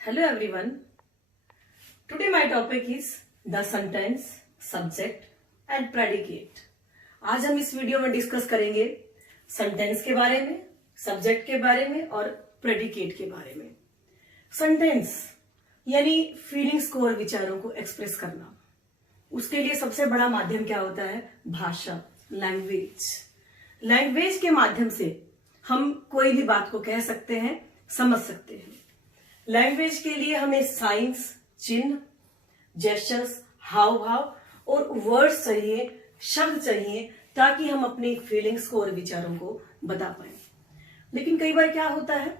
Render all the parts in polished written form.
Hello everyone. Today my topic is the sentence, subject and predicate. आज हम इस video में डिस्कस करेंगे सेंटेंस के बारे में, सब्जेक्ट के बारे में और प्रेडिकेट के बारे में। सेंटेंस यानी फीलिंग्स को और विचारों को एक्सप्रेस करना। उसके लिए सबसे बड़ा माध्यम क्या होता है? भाषा, लैंग्वेज। लैंग्वेज के माध्यम से हम कोई भी बात को कह सकते हैं, समझ सकते हैं। लैंग्वेज के लिए हमें साइंस, चिन्ह, जेस्चर्स, हाव भाव और वर्ड्स चाहिए, शब्द चाहिए, ताकि हम अपनी फीलिंग्स को और विचारों को बता पाए। लेकिन कई बार क्या होता है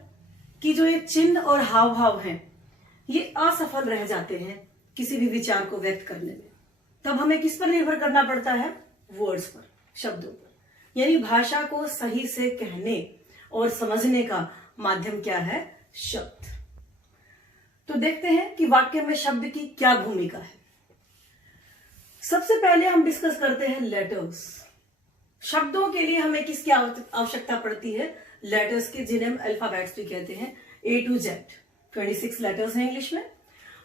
कि जो ये चिन्ह और हाव भाव हैं, ये असफल रह जाते हैं किसी भी विचार को व्यक्त करने में। तब हमें किस पर निर्भर करना पड़ता है? वर्ड्स पर, शब्दों पर। यानी भाषा को सही से कहने और समझने का माध्यम क्या है? शब्द। तो देखते हैं कि वाक्य में शब्द की क्या भूमिका है। सबसे पहले हम डिस्कस करते हैं लेटर्स। शब्दों के लिए हमें किसकी आवश्यकता पड़ती है? लेटर्स की, जिन्हें हम अल्फाबेट्स भी कहते हैं, A to Z। 26 लेटर्स हैं इंग्लिश में,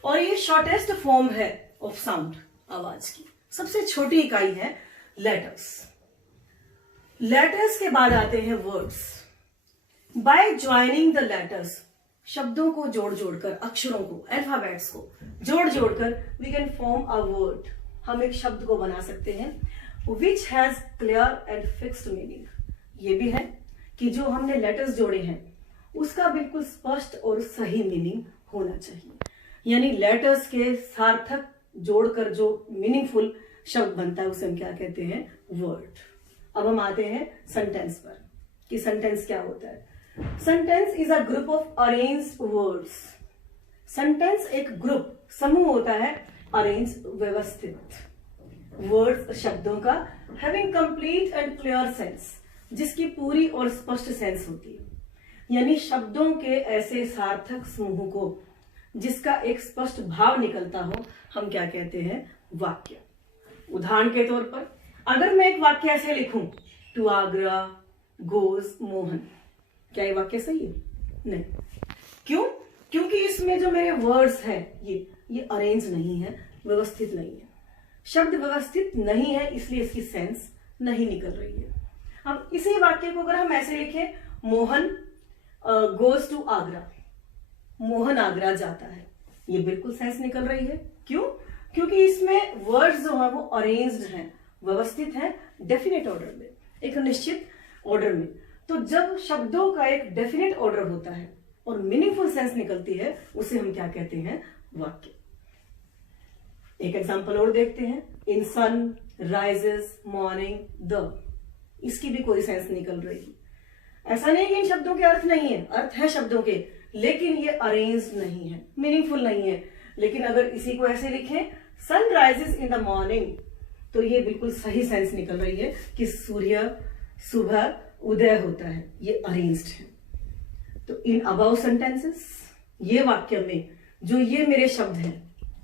और ये शॉर्टेस्ट फॉर्म है ऑफ साउंड, आवाज की। सबसे छोटी इकाई है लेटर्स। लेटर्स के बाद आते हैं words. By joining the letters, शब्दों को जोड़ जोड़कर, अक्षरों को, अल्फाबेट्स को जोड़ जोड़कर, we can form a word. हम एक शब्द को बना सकते हैं which has clear and fixed meaning. ये भी है कि जो हमने लेटर्स जोड़े हैं उसका बिल्कुल स्पष्ट और सही मीनिंग होना चाहिए। यानी लेटर्स के सार्थक जोड़कर जो मीनिंगफुल शब्द बनता है उसे हम क्या कहते हैं? वर्ड। अब हम आते हैं सेंटेंस पर कि सेंटेंस क्या होता है। Sentence is a group of arranged words. Sentence एक ग्रुप, समूह होता है, अरेंज, व्यवस्थित, वर्ड्स, शब्दों का, having complete and clear sense, जिसकी पूरी और स्पष्ट सेंस होती है। यानी शब्दों के ऐसे सार्थक समूह को जिसका एक स्पष्ट भाव निकलता हो, हम क्या कहते हैं? वाक्य। उदाहरण के तौर पर अगर मैं एक वाक्य ऐसे लिखूं, टू आगरा गोज मोहन, क्या ये वाक्य सही है? नहीं। क्यों? क्योंकि इसमें जो मेरे वर्ड्स हैं ये अरेंज नहीं है, व्यवस्थित नहीं है। शब्द व्यवस्थित नहीं है, इसलिए इसकी सेंस नहीं निकल रही है। अब इसी वाक्य को अगर हम ऐसे लिखें, मोहन गोज टू आगरा, मोहन आगरा जाता है, ये बिल्कुल सेंस निकल रही है। क्यों? क्योंकि इसमें वर्ड्स जो है वो अरेंज्ड हैं, व्यवस्थित हैं, डेफिनेट ऑर्डर में, एक निश्चित ऑर्डर में। तो जब शब्दों का एक डेफिनेट ऑर्डर होता है और मीनिंगफुल सेंस निकलती है, उसे हम क्या कहते हैं? वाक्य। एक एग्जांपल और देखते हैं। इन सन राइजेस मॉर्निंग द, इसकी भी कोई सेंस निकल रही। ऐसा नहीं कि इन शब्दों के अर्थ नहीं है, अर्थ है शब्दों के, लेकिन ये अरेंज नहीं है, मीनिंगफुल नहीं है। लेकिन अगर इसी को ऐसे लिखें, sun rises in the morning, तो ये बिल्कुल सही सेंस निकल रही है कि सूर्य सुबह उदय होता है, ये अरेंज्ड है। तो इन अबाउ सेंटेंसेस, ये वाक्य में जो ये मेरे शब्द हैं,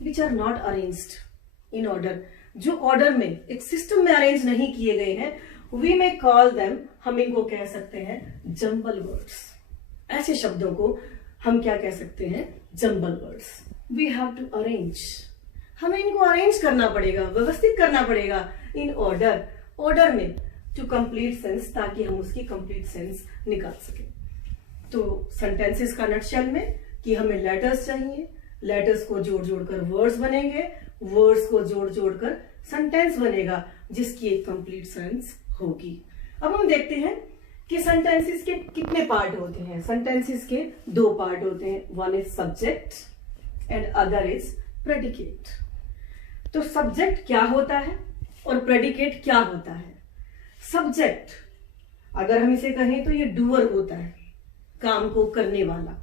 which are not arranged in order, जो ऑर्डर में, एक सिस्टम में अरेंज नहीं किए गए हैं, वी मे कॉल देम, हम इनको कह सकते हैं जंबल वर्ड्स। ऐसे शब्दों को हम क्या कह सकते हैं? Jumble words. We have to arrange, हमें इनको अरेंज करना पड़ेगा, व्यवस्थित करना पड़ेगा इन ऑर्डर, ऑर्डर में, टू कंप्लीट सेंस, ताकि हम उसकी कंप्लीट सेंस निकाल सके। तो सेंटेंसेस का नटशेल में कि हमें लेटर्स चाहिए, लेटर्स को जोड़ जोड़कर वर्ड्स बनेंगे, वर्ड्स को जोड़ जोड़कर सेंटेंस बनेगा, जिसकी एक कंप्लीट सेंस होगी। अब हम देखते हैं कि सेंटेंसेस के कितने पार्ट होते हैं। सेंटेंसेस के 2 पार्ट होते हैं, one is subject and other is predicate. तो सब्जेक्ट क्या होता है और प्रेडिकेट क्या होता है? सब्जेक्ट अगर हम इसे कहें तो ये डूअर होता है, काम को करने वाला।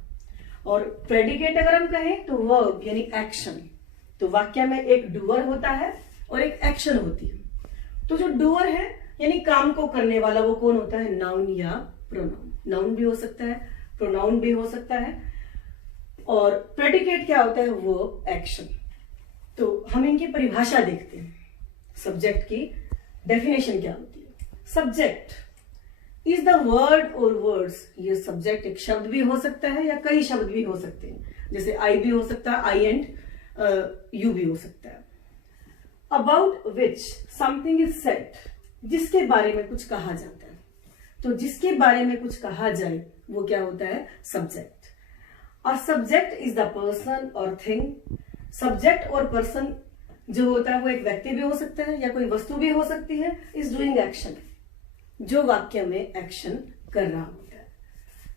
और प्रेडिकेट अगर हम कहें तो वर्ब यानी एक्शन। तो वाक्य में एक डूअर होता है और एक एक्शन होती है। तो जो डूअर है यानी काम को करने वाला, वो कौन होता है? नाउन या प्रोनाउन। नाउन भी हो सकता है, प्रोनाउन भी हो सकता है। और प्रेडिकेट क्या होता है? Verb, action. तो हम इनकी परिभाषा देखते हैं। सब्जेक्ट की डेफिनेशन क्या होती है? सब्जेक्ट इज द वर्ड और वर्ड्स। ये सब्जेक्ट एक शब्द भी हो सकता है या कई शब्द भी हो सकते हैं। जैसे आई भी हो सकता है, आई एंड यू भी हो सकता है। About which something is said, जिसके बारे में कुछ कहा जाता है। तो जिसके बारे में कुछ कहा जाए वो क्या होता है? सब्जेक्ट। और सब्जेक्ट इज द पर्सन और थिंग। सब्जेक्ट और पर्सन जो होता है वो एक व्यक्ति भी हो सकता है या कोई वस्तु भी हो सकती है। इज डूइंग एक्शन, जो वाक्य में एक्शन कर रहा होता है।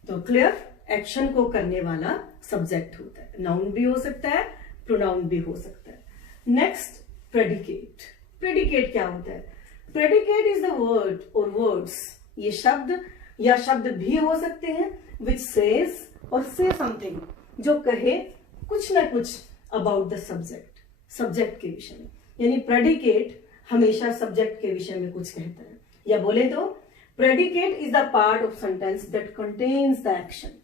तो क्लियर, एक्शन को करने वाला सब्जेक्ट होता है। नाउन भी हो सकता है, प्रोनाउन भी हो सकता है। Next, predicate. प्रेडिकेट क्या होता है? प्रेडिकेट इज द वर्ड और वर्ड्स, ये शब्द या शब्द भी हो सकते हैं विच सेज और से समथिंग, जो कहे कुछ ना कुछ अबाउट द सब्जेक्ट, सब्जेक्ट के विषय में। यानी प्रेडिकेट हमेशा सब्जेक्ट के विषय में कुछ कहता है। या बोले तो predicate is the part of sentence that contains the action.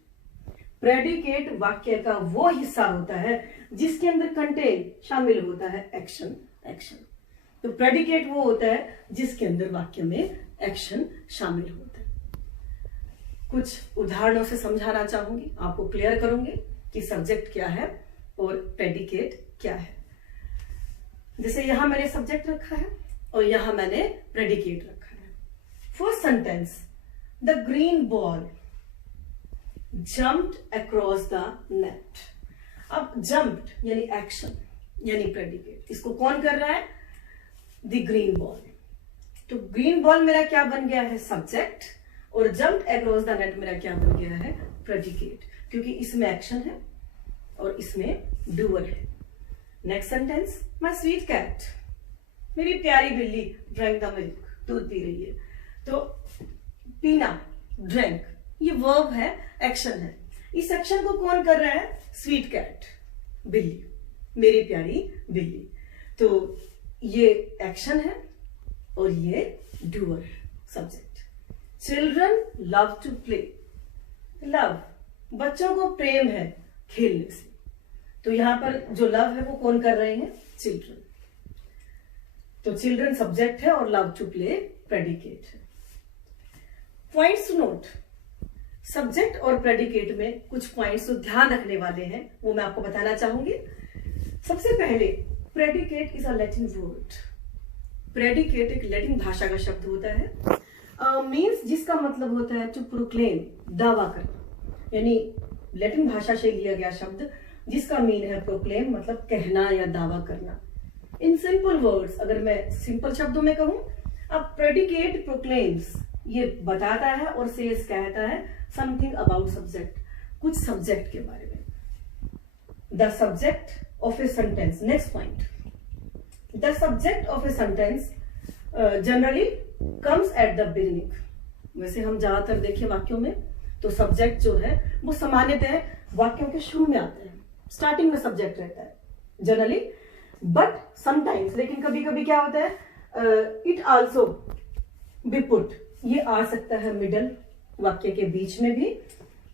Predicate वाक्य का वो हिस्सा होता है जिसके अंदर कंटेन शामिल होता है एक्शन। एक्शन तो प्रेडिकेट वो होता है जिसके अंदर वाक्य में एक्शन शामिल होता है। कुछ उदाहरणों से समझाना चाहूंगी, आपको क्लियर करूंगी कि सब्जेक्ट क्या है और प्रेडिकेट क्या है। जैसे यहां मैंने सब्जेक्ट रखा है और यहां मैंने प्रेडिकेट रखा है। First sentence, the green ball jumped across the net. अब जम्प्ड यानी एक्शन यानी प्रेडिकेट, इसको कौन कर रहा है? The green ball. तो ग्रीन बॉल मेरा क्या बन गया है? सब्जेक्ट। और जम्प्ड अक्रॉस द नेट मेरा क्या बन गया है? प्रेडिकेट, क्योंकि इसमें एक्शन है और इसमें डूअर है। Next sentence, my sweet cat, मेरी प्यारी बिल्ली ड्रैंक द मिल्क, दूध पी रही है। तो पीना, ड्रैंक, ये वर्ब है, एक्शन है। इस एक्शन को कौन कर रहा है? स्वीट कैट, बिल्ली, मेरी प्यारी बिल्ली। तो ये एक्शन है और ये डूअर है, subject. Children love to play, love, बच्चों को प्रेम है खेलने से। तो यहां पर जो लव है वो कौन कर रहे हैं? चिल्ड्रन। तो चिल्ड्रन सब्जेक्ट है और लव टू प्ले प्रेडिकेट है। पॉइंट्स नोट, सब्जेक्ट और प्रेडिकेट में कुछ पॉइंट्स तो ध्यान रखने वाले हैं, वो मैं आपको बताना चाहूंगी। सबसे पहले, predicate is a Latin word. Predicate एक लैटिन भाषा का शब्द होता है। मीन्स जिसका मतलब होता है टू प्रोक्लेम, दावा करना। यानी लैटिन भाषा से लिया गया शब्द जिसका मीन है प्रोक्लेम, मतलब कहना या दावा करना। इन सिंपल वर्ड्स, अगर मैं सिंपल शब्दों में कहूं, अब प्रेडिकेट प्रोक्लेम्स, ये बताता है और सेज कहता है समथिंग अबाउट सब्जेक्ट, कुछ सब्जेक्ट के बारे में। The subject of a sentence, next point, the subject of a sentence generally comes at the beginning. वैसे हम ज्यादातर देखें वाक्यों में तो सब्जेक्ट जो है वो सामान्यतः वाक्यों के शुरू में आता है, स्टार्टिंग में सब्जेक्ट रहता है जनरली। बट समटाइम्स, लेकिन कभी कभी क्या होता है, इट आल्सो बी पुट, ये आ सकता है मिडल, वाक्य के बीच में भी,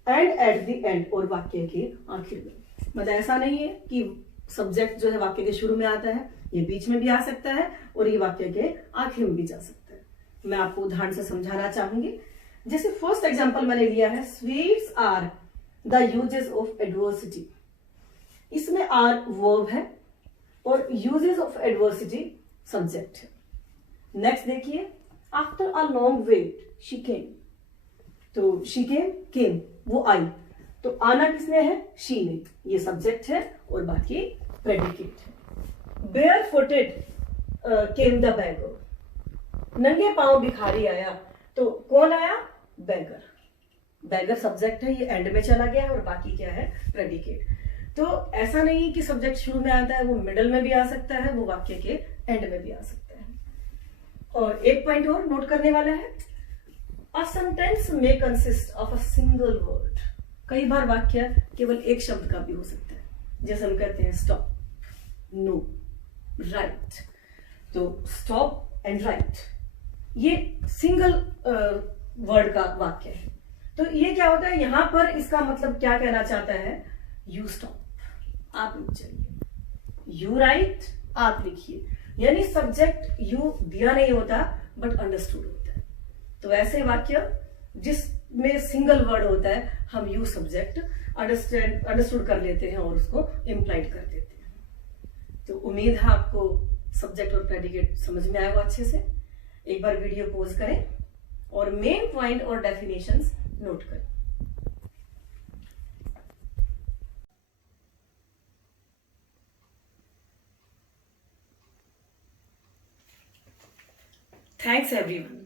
एंड एट द एंड, और वाक्य के आखिर में। मतलब ऐसा नहीं है कि सब्जेक्ट जो है वाक्य के शुरू में आता है, ये बीच में भी आ सकता है और ये वाक्य के आखिर में भी जा सकता है। मैं आपको उदाहरण से समझाना चाहूंगी। जैसे फर्स्ट एग्जांपल मैंने लिया है, sweets are the uses of adversity. इसमें आर वर्ब है और यूजेस ऑफ एडवर्सिटी सब्जेक्ट है। नेक्स्ट देखिए, after a long wait she came. तो शी केम वो आई, तो आना किसने है? शी ने, ये सब्जेक्ट है और बाकी प्रेडिकेट है। Bare footed came the beggar, नंगे पांव भिखारी आया, तो कौन आया? बैगर। बैगर सब्जेक्ट है, ये एंड में चला गया और बाकी क्या है? प्रेडिकेट। तो ऐसा नहीं कि सब्जेक्ट शुरू में आता है, वो मिडल में भी आ सकता है, वो वाक्य के एंड में भी आ सकता है। और एक पॉइंट और नोट करने वाला है, अ सेंटेंस में consist of a single word. कई बार वाक्य केवल एक शब्द का भी हो सकता है। जैसे हम कहते हैं स्टॉप, नो, राइट। तो स्टॉप एंड राइट ये सिंगल वर्ड का वाक्य है। तो ये क्या होता है, यहां पर इसका मतलब क्या कहना चाहता है? यू स्टॉप, आप रुक जाइए। यू राइट, आप लिखिए। यानी सब्जेक्ट यू दिया नहीं होता बट अंडरस्टूड होता है। तो ऐसे वाक्य जिसमें सिंगल वर्ड होता है हम यू सब्जेक्ट अंडरस्टूड कर लेते हैं और उसको इम्प्लाइड कर देते हैं। तो उम्मीद है आपको सब्जेक्ट और प्रेडिकेट समझ में आएगा अच्छे से। एक बार वीडियो पॉज करें और मेन पॉइंट और डेफिनेशंस नोट करें। Thanks everyone.